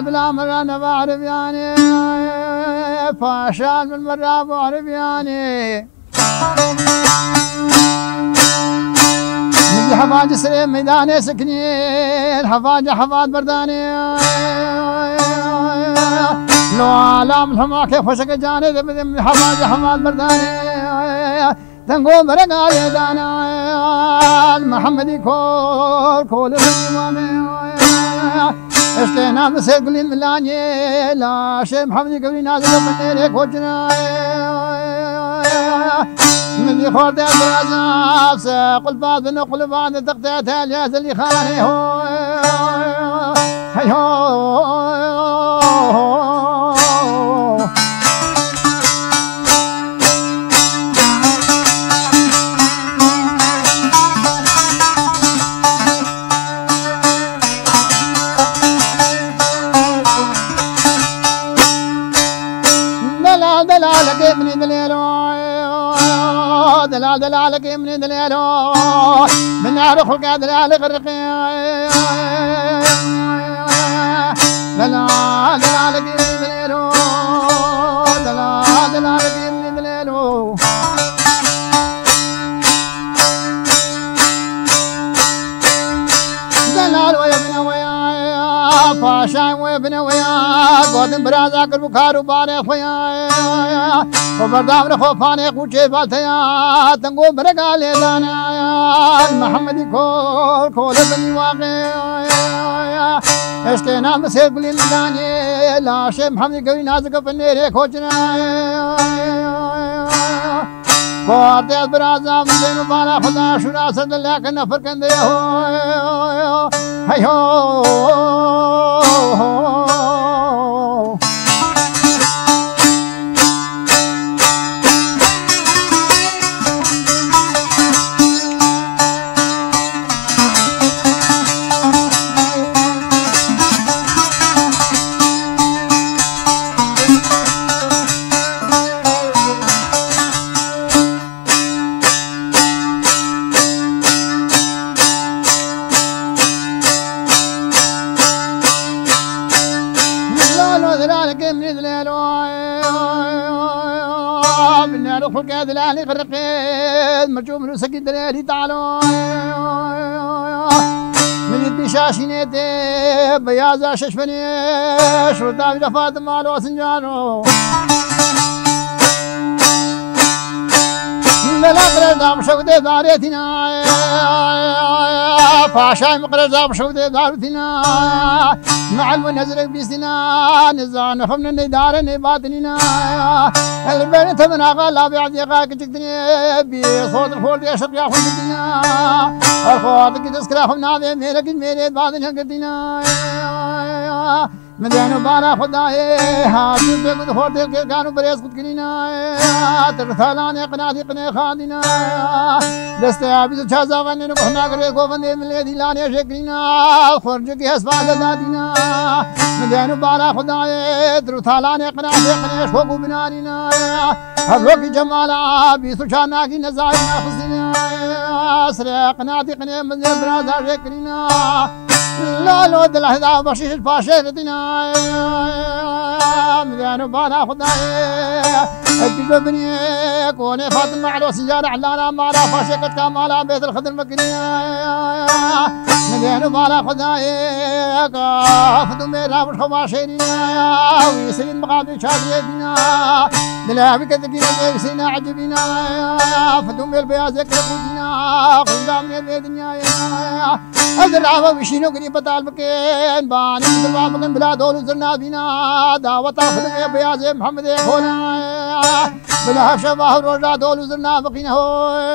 بلا مرة أنا بعرف يعني فاشان من مرة بعرف يعني من حفاج سليم ميداني سكنين حفاج برداني لو علام الحماك خوشك جاني ذب حفاج برداني تنقو برقا يدانا محمدي كول الإمامي اشتينا مسير قلين ملاني لا شي محمدي قبلي نازل وقنيري كوجنا من يخور دير برازاف ساقل بعض نقل بعض تقطيت الياس اللي خاني هو دلالك من دليلو دلالك من دليلو من نار خلق دلالك الرقي دلالك من دليلو دلالك من دليلو دلال ويا ابن ويا فاشا ويا ابن ويا قدم برازاك البخار وباري خويا وبردام رخوفاني قوشي بالتيا تنقو برقا ليلانا محمدي كول بني واقع اشتينا مسير قلين لداني لا شي محمدي قوي نازق فنيري كوشنا فورديت برازام زين وبالا خدا شنا سد لكن نفر كندي هيو خلق دلالي غرقين مرجوم نسك دلالي تعالوا من يدي شاشينيتي بيازا ششفني شرطا بجفات مالو سنجانو لا قرزام شودي داريتنا فاشاي مقرزام شودي دارتنا مع المنزل بيسنا نزان فمن ندار نباتنا البين تمنا غلا بعدي غاك جدني بصوت الفول يشق يا خدنا الخوات قد سكراهم نادي ميرك ميري بعدنا قدنا مدينو بارا خداي هاتي بيقود فورتي كانوا بريس قد كنينا ترثالاني قنادي قني خادنا دستا بيزو شازا غنينو بحنا قريق وفندي من اليدي لاني شكرنا خرجك يسفاد دادنا مدينو بارا خداي ترثالاني قنادي قني شوقو بنانينا هبلوكي جمالا بيزو شاناكي نزاينا خزينا سري قنادي قني من برازا شكرنا لا لو دل هذا بشيش الفاشيتنا مدينو بانا خداي اجيب بني كوني فاطمه على سجاره علانا ما لا فاشيكت كمالا بيت الخدر مكنيا مدينو بانا خداي قافدو ميرا بالخواشينا ويسرين مقابل شاديتنا دلابي كتكينا بيسينا عجبنا فدوم البيازك لقودنا قلنا من الدنيا ازرعوا وشينو قريب بطال بكين باني مدربا مكن بلا دول زرنا بينا دعوة خدمة بياز محمد خونا بلا شبه روجا دول زرنا بقينا هو